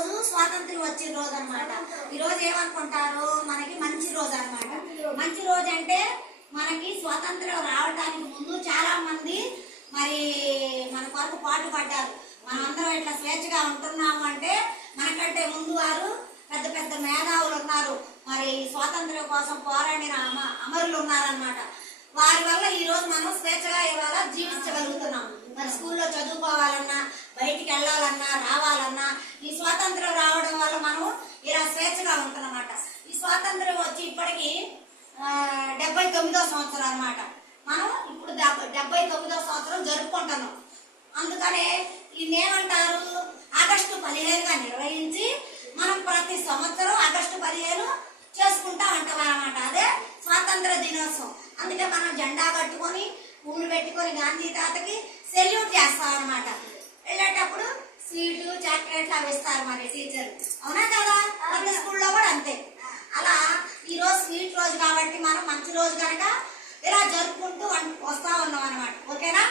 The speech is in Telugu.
రోజు స్వాతంత్ర్యం వచ్చిన రోజు అన్నమాట. ఈ రోజు ఏమనుకుంటారు, మనకి మంచి రోజు అన్నమాట. మంచి రోజు అంటే మనకి స్వాతంత్ర్యం రావడానికి ముందు చాలా మంది మరి మన కొరకు పాటు పడ్డారు. మనమందరం ఇట్లా స్వేచ్ఛగా ఉంటున్నాము అంటే మనకంటే ముందు వారు పెద్ద పెద్ద మేధావులు ఉన్నారు, మరి స్వాతంత్ర్యం కోసం పోరాడిన అమరులు ఉన్నారనమాట. వారి వల్ల ఈ రోజు మనం స్వేచ్ఛగా ఇవాళ జీవించగలుగుతున్నాం. మరి స్కూల్లో చదువుకోవాలన్నా, బయటికి వెళ్ళాలన్నా, రావాలన్నా ఈ స్వాతంత్ర్యం రావడం వల్ల మనం ఇలా స్వేచ్ఛగా ఉంటున్నమాట. ఈ స్వాతంత్ర్యం వచ్చి ఇప్పటికి 79వ సంవత్సరం అన్నమాట. మనం ఇప్పుడు 79వ సంవత్సరం జరుపుకుంటున్నాం. అందుకనే ఇన్నేమంటారు, ఆగస్టు 15గా నిర్వహించి మనం ప్రతి సంవత్సరం ఆగస్టు 15 చేసుకుంటా ఉంటాం అన్నమాట. అదే స్వాతంత్ర దినోత్సవం. అందుకే మనం జెండా కట్టుకొని పూలు పెట్టుకొని గాంధీ తాతకి సెల్యూట్ చేస్తాం అన్నమాట. వెళ్ళేటప్పుడు స్వీట్లు చాక్లెట్లు అవి ఇస్తారు మరి టీచర్, అవునా కదా? ప్రతి స్కూల్లో కూడా అంతే. అలా ఈ రోజు స్వీట్ రోజు కాబట్టి మనం మంచి రోజు కనుక ఇలా జరుపుకుంటూ వస్తా ఉన్నాం అన్నమాట. ఓకేనా?